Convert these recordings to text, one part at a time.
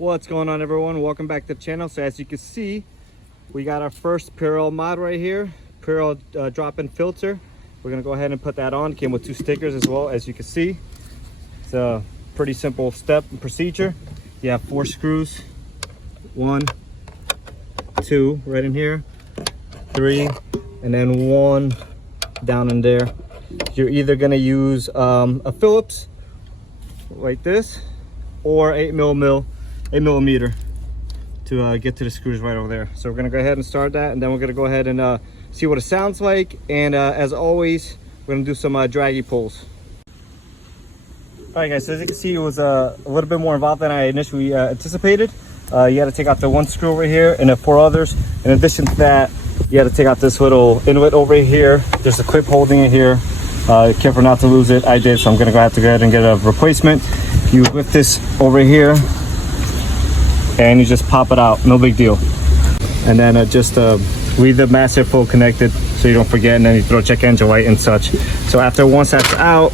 What's going on, everyone? Welcome back to the channel. So as you can see, we got our first Purell mod right here, Purell drop-in filter. We're gonna go ahead and put that on. Came with 2 stickers as well. As you can see, it's a pretty simple step and procedure. You have 4 screws, 1, 2 right in here, 3, and then 1 down in there. You're either gonna use a Phillips like this, or 8 millimeter to get to the screws right over there. So we're gonna go ahead and start that, and then we're gonna go ahead and see what it sounds like. And as always, we're gonna do some draggy pulls. All right, guys, so as you can see, it was a little bit more involved than I initially anticipated. You had to take out the 1 screw over here and then 4 others. In addition to that, you had to take out this little inlet over here. There's a clip holding it here. Careful not to lose it. I did, so I'm gonna have to go ahead and get a replacement. You lift this over here and you just pop it out, no big deal. And then just leave the master full connected so you don't forget, and then you throw check engine light and such. So after once that's out,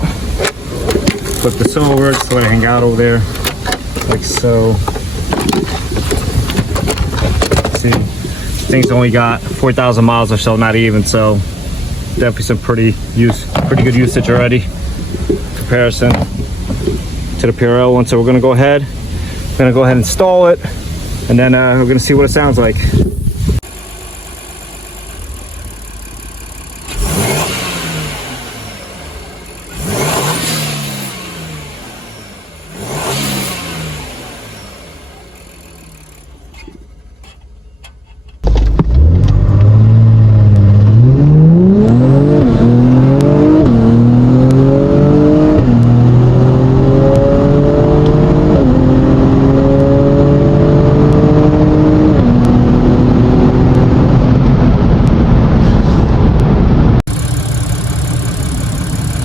flip this over, just let it hang out over there like so. See, thing's only got 4,000 miles or so, not even, so definitely some pretty good usage already in comparison to the Purell one. So we're gonna go ahead and install it, and then we're gonna see what it sounds like.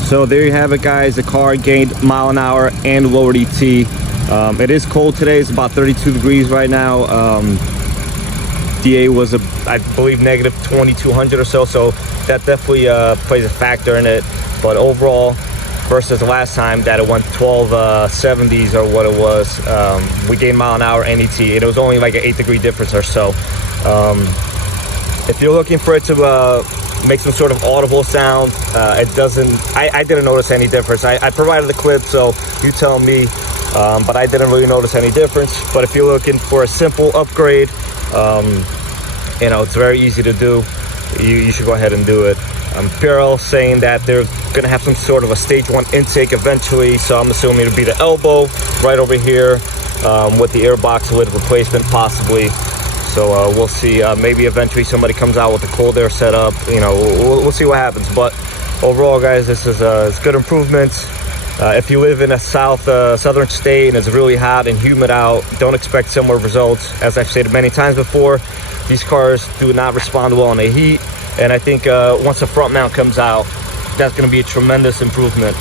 So there you have it, guys. The car gained mile an hour and lowered ET. It is cold today. It's about 32 degrees right now. DA was, I believe, negative 2,200 or so. So that definitely plays a factor in it. But overall, versus the last time that it went 1270s or what it was, we gained mile an hour and ET. It was only like an 8-degree difference or so. If you're looking for it to make some sort of audible sound, it doesn't. I didn't notice any difference. I provided the clip, so you tell me, but I didn't really notice any difference. But if you're looking for a simple upgrade, you know, it's very easy to do. You should go ahead and do it. Purell saying that they're gonna have some sort of a stage 1 intake eventually, so I'm assuming it'll be the elbow right over here, with the airbox lid replacement possibly. So we'll see. Maybe eventually somebody comes out with a cold air setup. You know, we'll see what happens. But overall, guys, this is it's good improvements. If you live in a southern state and it's really hot and humid out, don't expect similar results. As I've stated many times before, these cars do not respond well in the heat. And I think once the front mount comes out, that's going to be a tremendous improvement.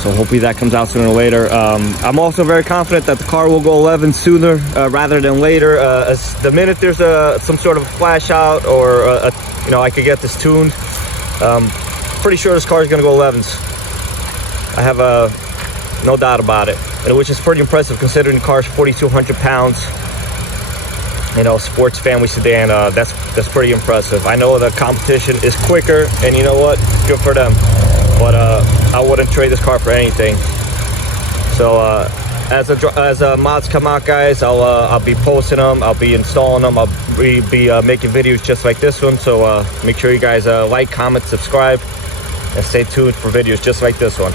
So hopefully that comes out sooner or later. I'm also very confident that the car will go 11 sooner rather than later. As the minute there's some sort of flash out, or you know, I could get this tuned, pretty sure this car is going to go 11s. I have no doubt about it, and which is pretty impressive considering the car's 4,200 pounds. You know, sports family sedan. That's pretty impressive. I know the competition is quicker, and you know what? Good for them. But I wouldn't trade this car for anything. So as mods come out, guys, I'll be posting them. I'll be installing them. I'll be making videos just like this one. So make sure you guys like, comment, subscribe, and stay tuned for videos just like this one.